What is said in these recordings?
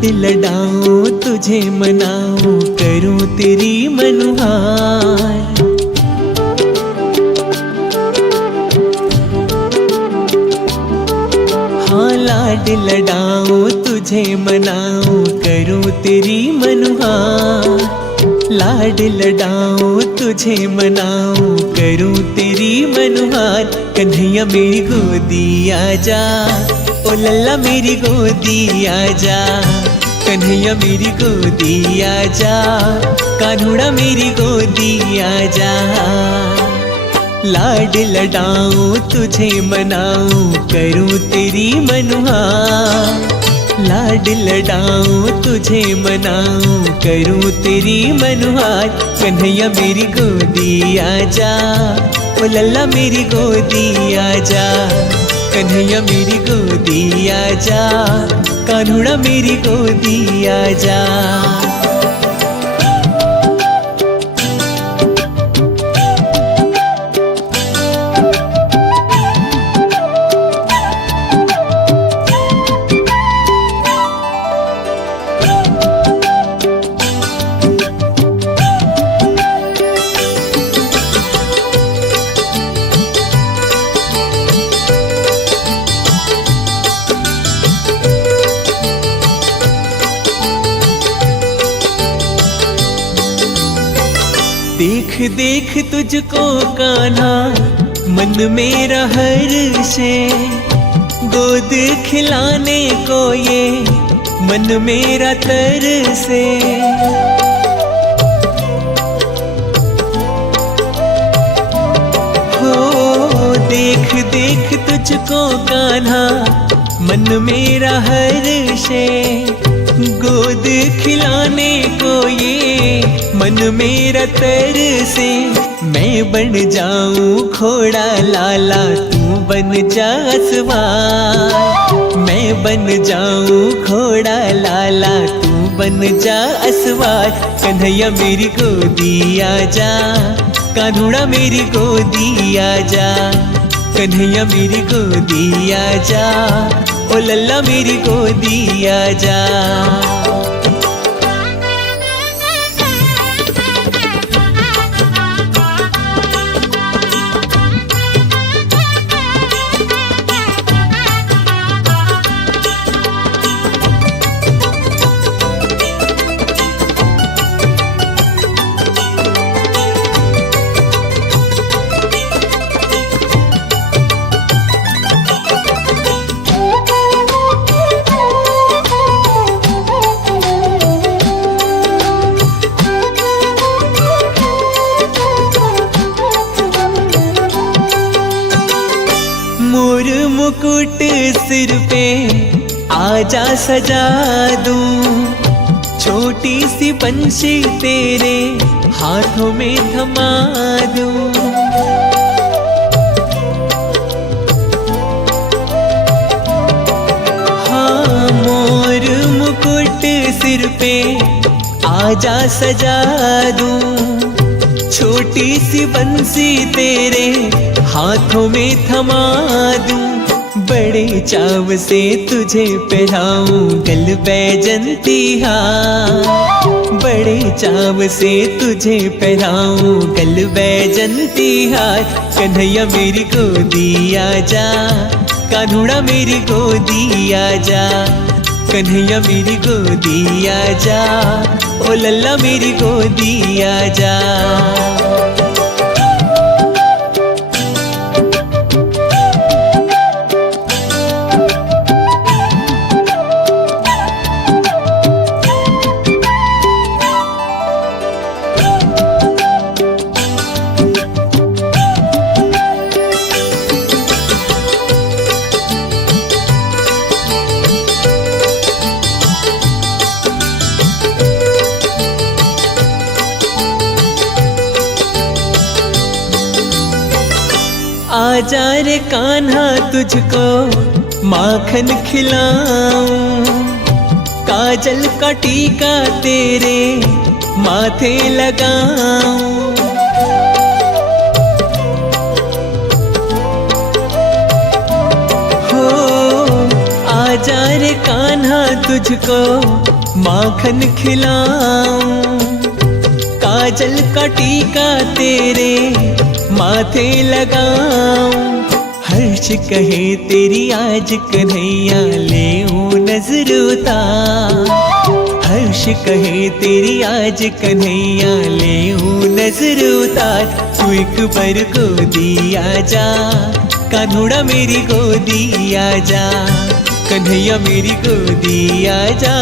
लाड लडाऊं तुझे मनाऊं करूं तेरी मनुहार। हाँ लाड लडाऊं तुझे मनाऊं करूं तेरी मनुहार। लाड लडाऊं तुझे मनाऊं करूं तेरी मनुहार। कन्हैया मेरी गोदी आजा, ओ लल्ला मेरी गोदी आजा। कन्हैया मेरी गोदी आजा, कान्हुड़ा मेरी गोदी आजा। लाड लडाऊं तुझे मनाऊं करूं तेरी मनुहार। लाड लडाऊं तुझे मनाऊं करूं तेरी मनुहार। कन्हैया मेरी गोदी आजा, ओ लल्ला मेरी गोदी आजा। कन्हैया मेरी गोदी आजा, कान्हुड़ा मेरी गोदी आजा। देख देख तुझको कान्हा मन मेरा हर्षे। गोद खिलाने को ये मन मेरा तरसे। हो देख देख तुझको कान्हा मन मेरा हर्षे। गोद खिलाने को ये मन मेरा तरसे। मैं बन जाऊं घोड़ा लाला तू बन जा सवार। मैं बन जाऊं घोड़ा लाला तू बन जा सवार। कन्हैया मेरी गोदी आजा, कान्हुड़ा मेरी गोदी आजा। कन्हैया मेरी गोदी आजा, ओ लल्ला मेरी गोदी आजा। मुकुट सिर पे आजा सजा दूं। छोटी सी बंशी तेरे हाथों में थमा दूं। हाँ मोर मुकुट सिर पे आजा सजा दूं। छोटी सी बंसी तेरे हाथों में थमा दूं। बड़े चाव से तुझे पहनाऊं गल बैजंती हार। बड़े चाव से तुझे पहनाऊं गल बैजंती हार। कन्हैया मेरी गोदी आजा, कान्हुड़ा मेरी गोदी आजा। कन्हैया मेरी गोदी आजा, ओ लल्ला मेरी गोदी आजा। आजा रे कान्हा तुझको माखन खिलाऊं। काजल का टीका तेरे माथे लगाऊं। हो आजा रे कान्हा तुझको माखन खिलाऊं, काजल का टीका तेरे माथे लगाऊं। हर्ष कहे तेरी आज कन्हैया लेऊं नजर उतार, हर्ष कहे तेरी आज कन्हैया लेऊं नजर उतार। तू एक बार गोदी आजा, कान्हुड़ा मेरी गोदी आजा, कन्हैया मेरी गोदी आजा,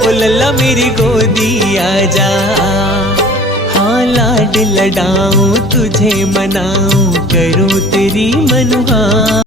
ओ लल्ला मेरी गोदी आजा। हाँ लाड लडाऊं तुझे मनाऊं, करूं तेरी मनुहा।